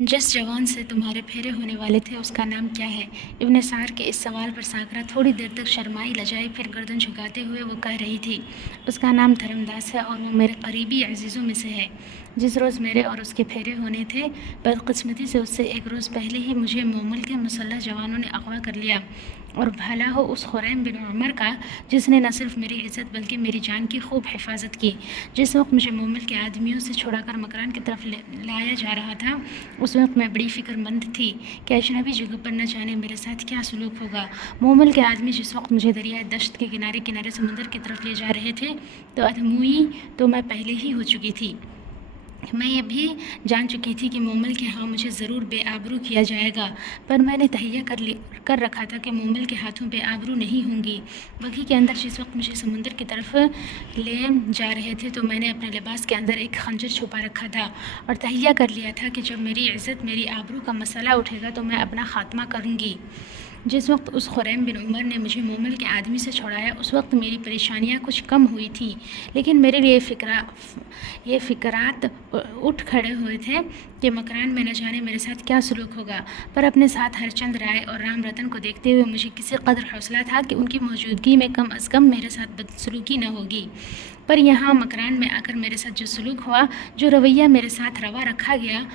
जिस जवान से तुम्हारे फेरे होने वाले थे उसका नाम क्या है? इब्न सार के इस सवाल पर साकरा थोड़ी देर तक शर्माई लजाई, फिर गर्दन झुकाते हुए वो कह रही थी, उसका नाम धर्मदास है और वो मेरे करीबी अजीज़ों में से है। जिस रोज़ मेरे और उसके फेरे होने थे, बदकिस्मती से उससे एक रोज़ पहले ही मुझे मोमल के मुसल्लह जवानों ने अगवा कर लिया। और भला हो उस खुरैम बिन उमर का, जिसने न सिर्फ मेरी इज़्ज़त बल्कि मेरी जान की खूब हिफाजत की। जिस वक्त मुझे मोमल के आदमियों से छुड़ाकर मकरान की तरफ लाया जा रहा था, उस वक्त मैं बड़ी फ़िक्रमंद थी कि अजनबी जगह पर न जाने मेरे साथ क्या सलूक होगा। मोमल के आदमी जिस वक्त मुझे दरियाए दश्त के किनारे किनारे समुंदर की तरफ ले जा रहे थे, तो अधमुई तो मैं पहले ही हो चुकी थी। मैं ये भी जान चुकी थी कि मोमल के यहाँ मुझे ज़रूर बेआबरू किया जाएगा, पर मैंने तहैया कर रखा था कि मोमल के हाथों बेआबरू नहीं होंगी। बगी के अंदर जिस वक्त मुझे समुंदर की तरफ ले जा रहे थे, तो मैंने अपने लिबास के अंदर एक खंजर छुपा रखा था और तहैया कर लिया था कि जब मेरी इज़्ज़त मेरी आबरू का मसला उठेगा तो मैं अपना ख़ात्मा करूँगी। जिस वक्त उस खुरैम बिन उमर ने मुझे मोमल के आदमी से छुड़ाया, उस वक्त मेरी परेशानियां कुछ कम हुई थीं, लेकिन मेरे लिए ये फ़िक्रात उठ खड़े हुए थे कि मकरान में न जाने मेरे साथ क्या सलूक होगा। पर अपने साथ हरचंद राय और राम रतन को देखते हुए मुझे किसी कदर हौसला था कि उनकी मौजूदगी में कम अज़ कम मेरे साथ बदसलूकी न होगी। पर यहाँ मकरान में आकर मेरे साथ जो सलूक हुआ, जो रवैया मेरे साथ रवा रखा गया,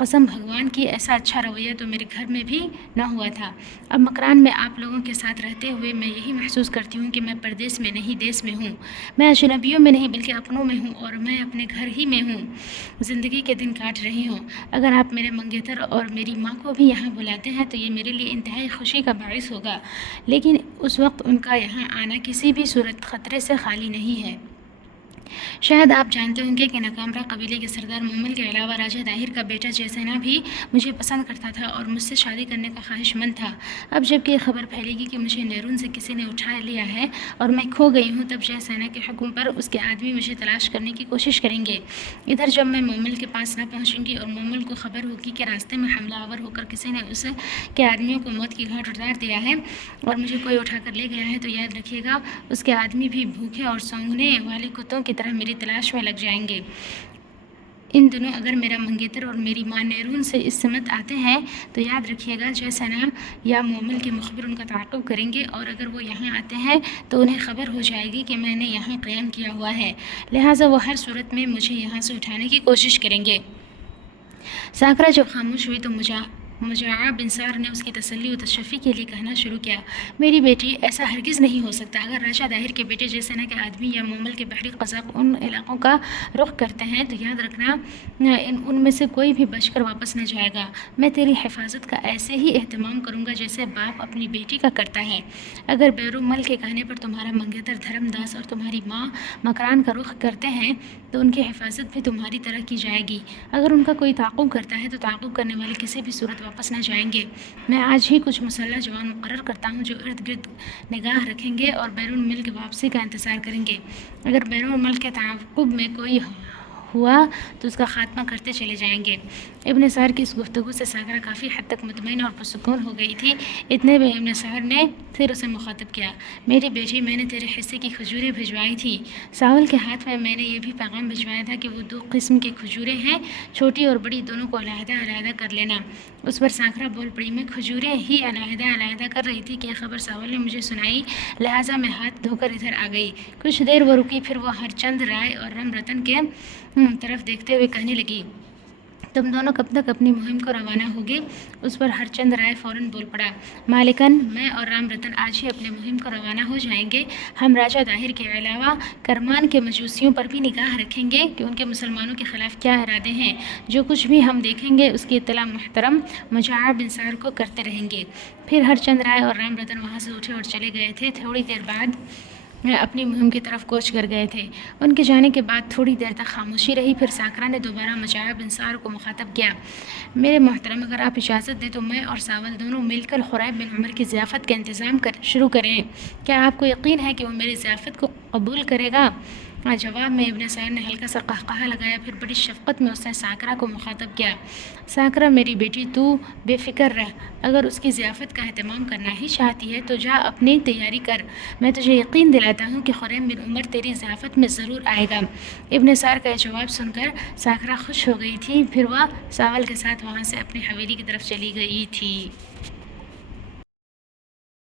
कसम भगवान की ऐसा अच्छा रवैया तो मेरे घर में भी न हुआ था। अब मकरान में आप लोगों के साथ रहते हुए मैं यही महसूस करती हूँ कि मैं परदेश में नहीं देश में हूँ। मैं अजनबियों में नहीं बल्कि अपनों में हूँ और मैं अपने घर ही में हूँ। ज़िंदगी के दिन काट रही हूँ। अगर आप मेरे मंगेतर और मेरी माँ को भी यहाँ बुलाते हैं तो ये मेरे लिए इंतहाई खुशी का बाइस होगा, लेकिन उस वक्त उनका यहाँ आना किसी भी सूरत ख़तरे से खाली नहीं है। शायद आप जानते होंगे कि नकामरा कबीले के सरदार मोमल के अलावा राजा दाहिर का बेटा जयसेना भी मुझे पसंद करता था और मुझसे शादी करने का ख्वाहिशमंद था। अब जबकि ये खबर फैलेगी कि मुझे नेरून से किसी ने उठा लिया है और मैं खो गई हूँ, तब जयसेना के हुक्म पर उसके आदमी मुझे तलाश करने की कोशिश करेंगे। इधर जब मैं मोमल के पास न पहुँचूँगी और मोमल को खबर होगी कि रास्ते में हमलावर होकर किसी ने उस के आदमियों को मौत की घाट उतार दिया है और मुझे कोई उठा कर ले गया है, तो याद रखिएगा उसके आदमी भी भूखे और सूंघने वाले कुत्तों की तरह मेरी तलाश में लग जाएंगे। इन दिनों अगर मेरा मंगेतर और मेरी माँ नेरून से इस समत आते हैं, तो याद रखिएगा जयसेना या मोमल के मुखबिर उनका ताक़ुब करेंगे और अगर वो यहाँ आते हैं तो उन्हें खबर हो जाएगी कि मैंने यहाँ क़याम किया हुआ है, लिहाजा वो हर सूरत में मुझे यहाँ से उठाने की कोशिश करेंगे। साकरा जब खामोश हुई तो मुजाआ बिन सार ने उसकी तसल्ली और तशफ़ी के लिए कहना शुरू किया, मेरी बेटी, ऐसा हरगिज़ नहीं हो सकता। अगर राजा दाहिर के बेटे जयसेना के आदमी या मोमल के बहरी क़ज़ाक़ उन इलाक़ों का रुख करते हैं, तो याद रखना उनमें से कोई भी बचकर वापस न जाएगा। मैं तेरी हिफाजत का ऐसे ही एहतमाम करूँगा जैसे बाप अपनी बेटी का करता है। अगर बैरुमल के कहने पर तुम्हारा मंगेतर धर्मदास और तुम्हारी माँ मकरान का रुख करते हैं, तो उनकी हिफाजत भी तुम्हारी तरह की जाएगी। अगर उनका कोई ताक़ुब करता है तो ताक़ुब करने वाले किसी भी सूरत वापस न जाएंगे। मैं आज ही कुछ मुसल्लह जवान मुकर्रर करता हूँ जो इर्द गिर्द निगाह रखेंगे और बैरून मुल्क की वापसी का इंतज़ार करेंगे। अगर बैरून मुल्क के ताक़ुब में कोई हुआ तो उसका ख़ात्मा करते चले जाएंगे। इब्न सार की इस गुफ्तगू से सागरा काफ़ी हद तक मुतमईन और पुरसुकून हो गई थी। इतने में इब्न सार ने फिर उसे मुखातब किया, मेरी बेटी, मैंने तेरे हिस्से की खजूरें भिजवाई थी। सावल के हाथ में मैंने ये भी पैगाम भिजवाया था कि वो 2 किस्म की खजूरें हैं, छोटी और बड़ी, दोनों को अलहदा-अलहदा कर लेना। उस पर साकरा बोल पड़ी, मैं खजूरें ही अलहदा-अलहदा कर रही थी कि खबर सावल ने मुझे सुनाई, लिहाजा मैं हाथ धोकर इधर आ गई। कुछ देर वो रुकी, फिर वो हरचंद राय और राम रतन के तरफ देखते हुए कहने लगी, तुम दोनों कब तक अपनी मुहिम को रवाना होगे? उस पर हरचंद राय फ़ौरन बोल पड़ा, मालिकन, मैं और राम रतन आज ही अपनी मुहिम को रवाना हो जाएंगे। हम राजा दाहिर के अलावा करमान के मजूसियों पर भी निगाह रखेंगे कि उनके मुसलमानों के ख़िलाफ़ क्या इरादे हैं। जो कुछ भी हम देखेंगे उसकी इत्तला मुहतरम मुजाआ बिन सार को करते रहेंगे। फिर हरचंद राय और राम रतन वहाँ से उठे और चले गए थे। थोड़ी देर बाद अपनी मुहिम की तरफ कूच कर गए थे। उनके जाने के बाद थोड़ी देर तक खामोशी रही। फिर साकरा ने दोबारा मुजाआ बिन सार को मुखातब किया, मेरे मोहतरम, अगर आप इजाज़त दें तो मैं और सावल दोनों मिलकर खुरैब बिन उमर की ज़ियाफ़त का इंतज़ाम शुरू करें। क्या आपको यकीन है कि वो मेरी ज़ियाफ़त को कबूल करेगा? جواب میں ابن سعد نے ہلکا سا قہقہا لگایا، پھر بڑی شفقت میں اس نے ساکرہ کو مخاطب کیا۔ ساکرہ میری بیٹی، تو بے فکر رہ، اگر اس کی ضیافت کا اہتمام کرنا ہی چاہتی ہے تو جا اپنی تیاری کر، میں تجھے یقین دلاتا ہوں کہ خریم بن عمر تیری ضیافت میں ضرور آئے گا۔ ابن سعد کا یہ جواب سن کر ساکرہ خوش ہو گئی تھی، پھر وہ ساول کے ساتھ وہاں سے اپنی حویلی کی طرف چلی گئی تھی۔